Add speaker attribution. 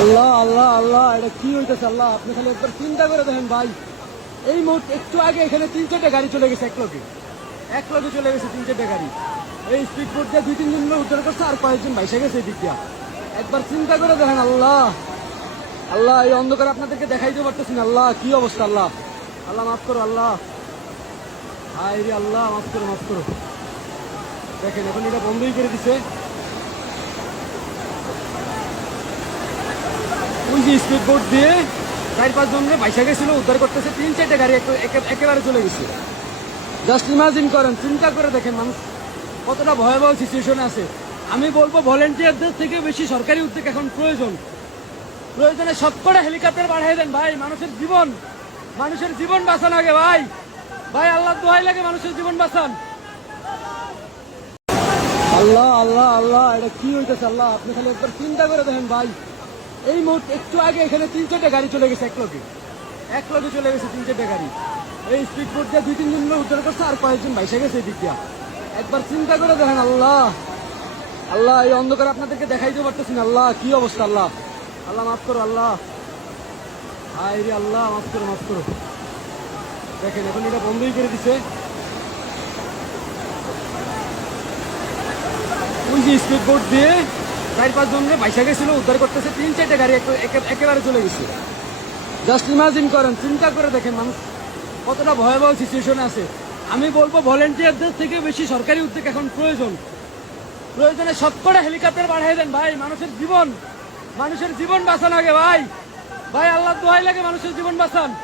Speaker 1: আল্লাহ আল্লাহ আল্লাহ, এটা কি হইতেছে আল্লাহ? আপনি খালি একবার চিন্তা করে দেখেন ভাই। এই মুহূর্তে একটু আগে এখানে তিন চারটে গাড়ি চলে গেছে এক লোকে এক লোকে চলে গেছে তিন চারটে গাড়ি। এই স্পিড বোর্ড দিয়ে দুই তিন জন লোক উদ্ধার করছে, আর কয়েকজন ভাইসে গেছে এদিক দিয়া। একবার চিন্তা করে দেখেন আল্লাহ। আল্লাহ, এই অন্ধকার আপনাদেরকে দেখাইতে পারতেছি না, আল্লাহ, কি অবস্থা আল্লাহ? আল্লাহ, মাফ করো আল্লাহ। হায় রে আল্লাহ, মাফ করো মাফ করো। দেখেন, এখন এটা বন্ধই করে দিছে ওই যে স্পিড বোর্ড দিয়ে চার পাঁচ জন বাইসা গেছিল, উদ্ধার করতেছে, তিন চারটে গাড়ি এক- একেবারে চলে গেছে। জাস্ট ইমাজিন করেন, চিন্তা করে দেখেন মানুষ কতটা ভয়াবহ সিচুয়েশনে আছে। আমি বলব ভলেন্টিয়ারদের থেকে বেশি সরকারি উদ্যোগ এখন প্রয়োজন। প্রয়োজনে সবকটা হেলিকপ্টার বাড়াই দেন ভাই, মানুষের জীবন মানুষের জীবন বাঁচান আগে ভাই। ভাই, আল্লাহ দোহাই লাগে মানুষের জীবন বাঁচান। আল্লাহ আল্লাহ আল্লাহ, এটা কি হইতেছে আল্লাহ? আপনি খালি একবার চিন্তা করে দেখেন ভাই। এই মুহূর্তে একটু আগে এখানে তিন চারটে গাড়ি চলে গেছে, এক লোকে এক লোকে চলে গেছে তিন চারটে গাড়ি। এই স্পিড বোর্ড দিয়ে দুই, তিন জন লোক উদ্ধার করছে, আর কয়েকজন বাইসে গেছে দিয়া। একবার চিন্তা করে দেখেন আল্লাহ। আল্লাহ, এই অন্ধকার আপনাদেরকে দেখাইতে পারতেছি না, আল্লাহ, কি অবস্থা, আল্লাহ। আল্লাহ, মাফ করো, আল্লাহ। হায় রে আল্লাহ, মাফ করো মাফ করো। দেখেন, এখন এটা বন্ধই করে দিছে। ওই যে স্পিড বোর্ড দিয়ে চার পাঁচ জন বাইসা গেছিল, উদ্ধার করতেছে, তিন চারটে গাড়ি একে- একে- একেবারে চলে গেছে। জাস্ট ইমাজিন করেন, চিন্তা করে দেখেন মানুষ, কতটা ভয়াবহ সিচুয়েশনে আছে। আমি বলব ভলেন্টিয়ারদের থেকে বেশি সরকারি উদ্যোগ এখন প্রয়োজন। প্রয়োজনে সবকটা হেলিকপ্টার বাড়াই দেন ভাই, মানুষের জীবন। মানুষের জীবন বাঁচান আগে ভাই। ভাই আল্লাহ দোহাই লাগে মানুষের জীবন বাঁচান।